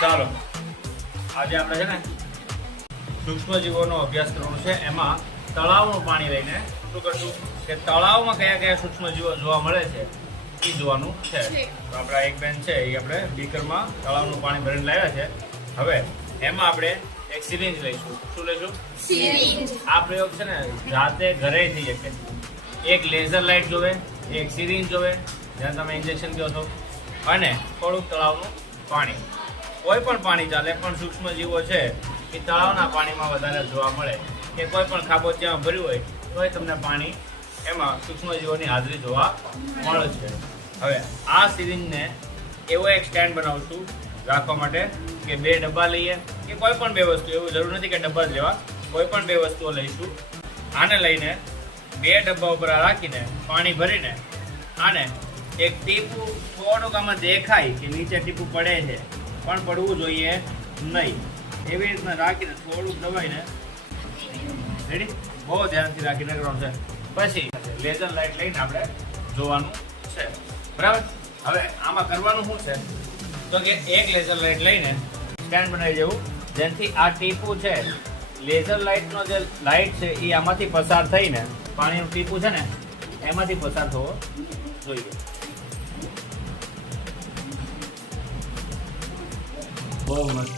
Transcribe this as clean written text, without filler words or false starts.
ચાલો આજે આપણે છે ને સૂક્ષ્મ જીવોનો અભ્યાસ કરવાનો છે. એમાં તળાવનું પાણી લઈને શું કરશું કે તળાવમાં કયા કયા સૂક્ષ્મ જીવો જોવા મળે છે એ જોવાનું છે. તો આપણા એક બેન છે એ આપણે બીકરમાં તળાવનું પાણી ભરીને લાવ્યા છે. હવે એમાં આપણે એક સિરિંજ લઈશું. શું લઈશું? સિરિંજ. આ પ્રયોગ છે ને જાતે ઘરે થઈ શકે. એક લેઝર લાઇટ જોવે, એક સિરિંજ જોવે જ્યાં તમે ઇન્જેક્શન કહો છો, અને થોડુંક તળાવનું પાણી. કોઈ પણ પાણી ચાલે, પણ સૂક્ષ્મ જીવો છે એ તળાવના પાણીમાં વધારે જોવા મળે, કે કોઈ પણ ખાબોચિયામાં ભર્યું હોય તોય તમને પાણી એમાં સૂક્ષ્મ જીવોની હાજરી જોવા મળે છે. હવે આ સિરિંજને એવો એક સ્ટેન્ડ બનાવશું રાખવા માટે કે 2 ડબ્બા લઈએ, કે કોઈ પણ 2 વસ્તુ, એવું જરૂર નથી કે ડબ્બા જ લેવા, કોઈ પણ 2 વસ્તુઓ લઈશું. આને લઈને 2 ડબ્બા ઉપર રાખીને પાણી ભરીને આને એક ટીપું થોડુંક આમાં દેખાય કે નીચે ટીપું પડે છે, પણ પડવું જોઈએ નહીં. એવી રીતના રાખીને થોડુંક દબાઈને, રેડી, બહુ ધ્યાનથી રાખીને કરવાનું છે. પછી લેઝર લાઇટ લઈને આપણે જોવાનું છે, બરાબર. હવે આમાં કરવાનું શું છે તો કે એક લેઝર લાઇટ લઈને સ્ટેન્ડ બનાવી દેવું, જેનાથી આ ટીપું છે, લેઝર લાઇટનો જે લાઇટ છે એ આમાંથી પસાર થઈને પાણીનું ટીપું છે ને એમાંથી પસાર થવો જોઈએ. બહુ મસ્ત.